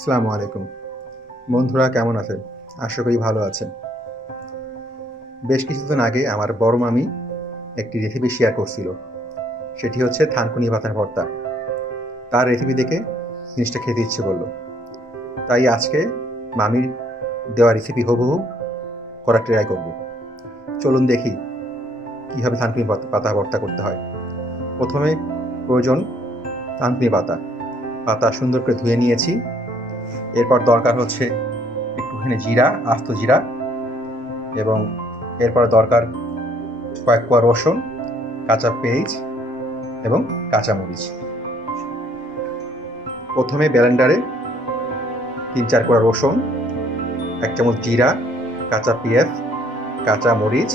আসসালামু আলাইকুম। বন্ধুরা, কেমন আছেন? আশা করি ভালো আছেন। বেশ কিছুদিন আগে আমার বড় মামি একটি রেসিপি শেয়ার করছিল। সেটি হচ্ছে থানকুনি পাতার ভর্তা। তার রেসিপি দেখে জিনিসটা খেতে ইচ্ছে করল। তাই আজকে মামির দেওয়া রেসিপি হুবহু করার ট্রাই করব। চলুন দেখি কীভাবে থানকুনি পাতা- পাতা ভর্তা করতে হয়। প্রথমে প্রয়োজন থানকুনি পাতা। পাতা সুন্দর করে ধুয়ে নিয়েছি। এরপর দরকার হচ্ছে একটুখানি জিরা, আস্ত জিরা, এবং এরপর দরকার কয়েক কোয়া রসুন, কাঁচা পেঁয়াজ এবং কাঁচামরিচ। প্রথমে ব্যালেন্ডারে তিন চার কোয়া রসুন, এক চামচ জিরা, কাঁচা পেঁয়াজ, কাঁচা মরিচ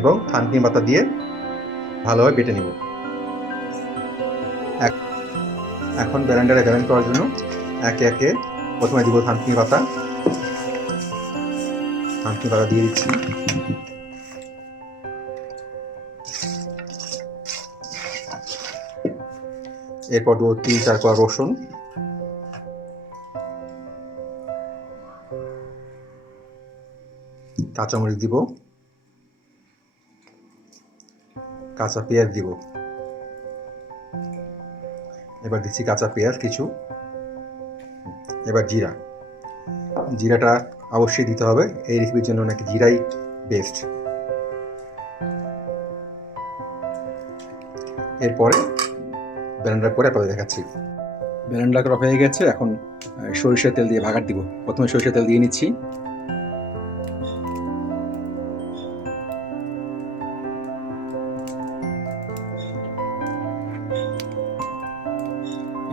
এবং থানকুনি পাতা দিয়ে ভালোভাবে বেটে নেব। এখন ব্যালেন্ডারে ব্যালেন্ড করার জন্য একে একে প্রথমে দিব থানকুনি পাতা। থানকুনি পাতা দিয়ে দিচ্ছি। এরপর দেবো তিন চার কোয়া রসুন। কাঁচামরিচ দিব। কাঁচা পেঁয়াজ দিব। এবার দিচ্ছি কাঁচা পেঁয়াজ, কিছু এবার জিরা। জিরাটা অবশ্যই দিতে হবে, এই রেসিপির জন্য নাকি জিরাই বেস্ট এরপরে ব্লেন্ডার করে আপনাদের দেখাচ্ছি। ব্লেন্ডার করা হয়ে গেছে, এখন সরিষার তেল দিয়ে ভাগার দিব। প্রথমে সরিষার তেল দিয়ে নিচ্ছি।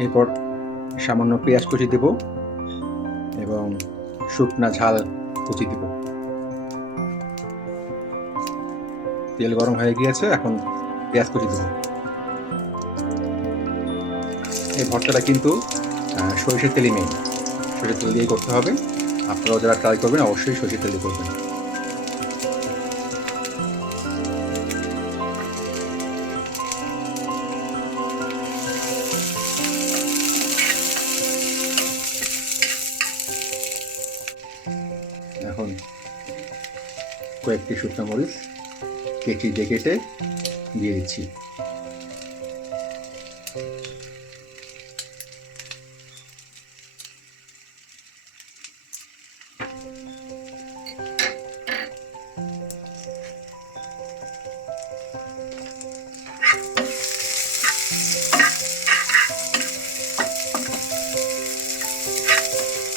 এরপর সামান্য পেঁয়াজ কুচি দেব। এবং শুকনা ঝাল কুচি দিব। তেল গরম হয়ে গিয়েছে, এখন পেঁয়াজ কুচি দেব। এই ভর্তাটা কিন্তু সরষের তেলই মেইন সরিষার তেল দিয়ে করতে হবে। আপনারাও যারা ট্রাই করবেন, অবশ্যই সরিষার তেল দিয়ে করবেন। এখন কয়েকটি শুকনো মরিচ কেটে দিয়ে দিচ্ছি।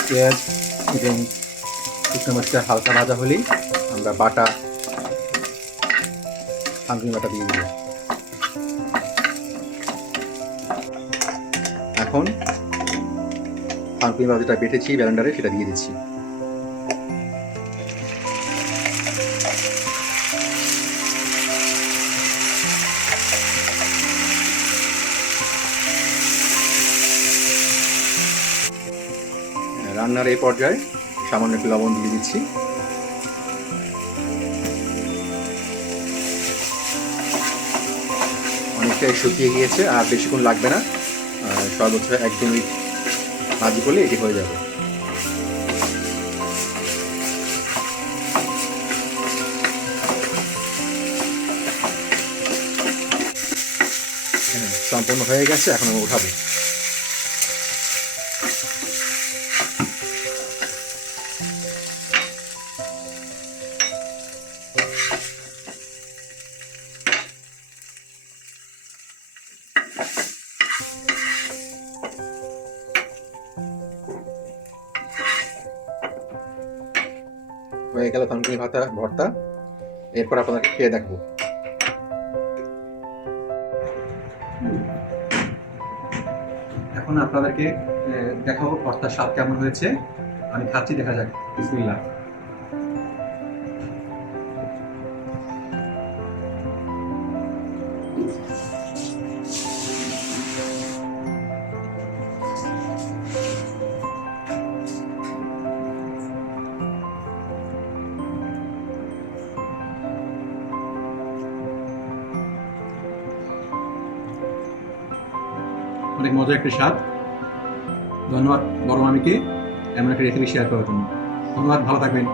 পেঁয়াজ এবং শুকনো হালকা ভাজা হলেই আমরা বাটা থানকুনি বাটা দিয়ে দিব। এখন থানকুনি বাটা যেটা বেটেছি, ব্যালেন্ডারে সেটা দিয়ে দিচ্ছি। রান্নার এই পর্যায়ে সামান্য একটু লবণ দিয়ে দিচ্ছি। অনেকটাই শুকিয়ে গিয়েছে আর বেশিক্ষণ লাগবে না। সর্বোচ্চ এক দু মিনিট ভাজি করলে এটি হয়ে যাবে। হ্যাঁ, সম্পূর্ণ হয়ে গেছে এখন আমি হয়ে গেল থানকুনি ভাতা, ভর্তা। এরপর আপনাদেরকে খেয়ে দেখব। এখন আপনাদেরকে দেখাবো ভর্তার স্বাদ কেমন হয়েছে। আমি খাচ্ছি, দেখা যাক। বিসমিল্লাহ। অনেক মজার একটা স্বাদ। ধন্যবাদ বড় মামিকে এমন একটা রেসিপি শেয়ার করার জন্য। ধন্যবাদ, ভালো থাকবেন।